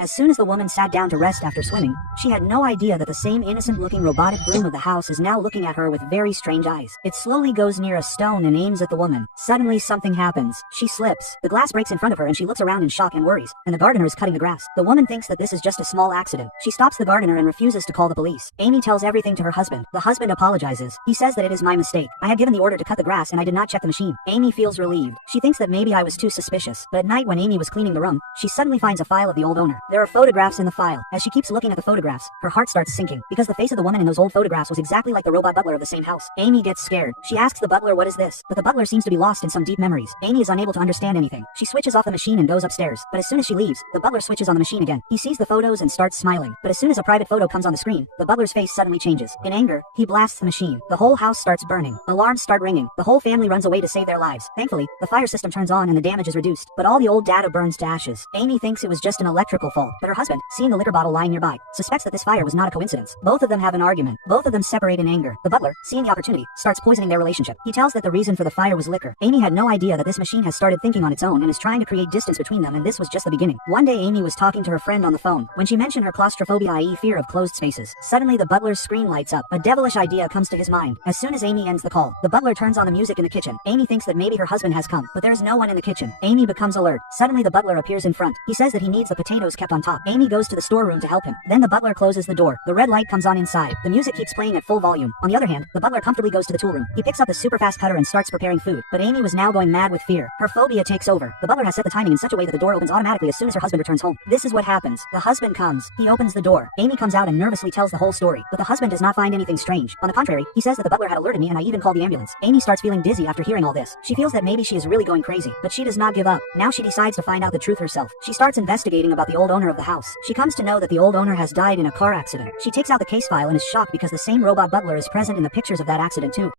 As soon as the woman sat down to rest after swimming, she had no idea that the same innocent-looking robotic broom of the house is now looking at her with very strange eyes. It slowly goes near a stone and aims at the woman. Suddenly something happens. She slips. The glass breaks in front of her and she looks around in shock and worries. And the gardener is cutting the grass. The woman thinks that this is just a small accident. She stops the gardener and refuses to call the police. Amy tells everything to her husband. The husband apologizes. He says that it is my mistake. I had given the order to cut the grass and I did not check the machine. Amy feels relieved. She thinks that maybe I was too suspicious. But at night when Amy was cleaning the room, she suddenly finds a file of the old owner. There are photographs in the file. As she keeps looking at the photographs, her heart starts sinking because the face of the woman in those old photographs was exactly like the robot butler of the same house. Amy gets scared. She asks the butler what is this, but the butler seems to be lost in some deep memories. Amy is unable to understand anything. She switches off the machine and goes upstairs. But as soon as she leaves, the butler switches on the machine again. He sees the photos and starts smiling. But as soon as a private photo comes on the screen, the butler's face suddenly changes. In anger, he blasts the machine. The whole house starts burning. Alarms start ringing. The whole family runs away to save their lives. Thankfully, the fire system turns on and the damage is reduced. But all the old data burns to ashes. Amy thinks it was just an electrical fault. But her husband, seeing the liquor bottle lying nearby, suspects that this fire was not a coincidence. Both of them have an argument. Both of them separate in anger. The butler, seeing the opportunity, starts poisoning their relationship. He tells that the reason for the fire was liquor. Amy had no idea that this machine has started thinking on its own and is trying to create distance between them, and this was just the beginning. One day Amy was talking to her friend on the phone. When she mentioned her claustrophobia, i.e. fear of closed spaces, suddenly the butler's screen lights up. A devilish idea comes to his mind. As soon as Amy ends the call, the butler turns on the music in the kitchen. Amy thinks that maybe her husband has come, but there is no one in the kitchen. Amy becomes alert. Suddenly the butler appears in front. He says that he needs the potatoes kept on top. Amy goes to the storeroom to help him. Then the butler closes the door. The red light comes on inside. The music keeps playing at full volume. On the other hand, the butler comfortably goes to the tool room. He picks up the super fast cutter and starts preparing food. But Amy was now going mad with fear. Her phobia takes over. The butler has set the timing in such a way that the door opens automatically as soon as her husband returns home. This is what happens. The husband comes. He opens the door. Amy comes out and nervously tells the whole story. But the husband does not find anything strange. On the contrary, he says that the butler had alerted me and I even called the ambulance. Amy starts feeling dizzy after hearing all this. She feels that maybe she is really going crazy. But she does not give up. Now she decides to find out the truth herself. She starts investigating about the old owner of the house. She comes to know that the old owner has died in a car accident. She takes out the case file and is shocked because the same robot butler is present in the pictures of that accident too.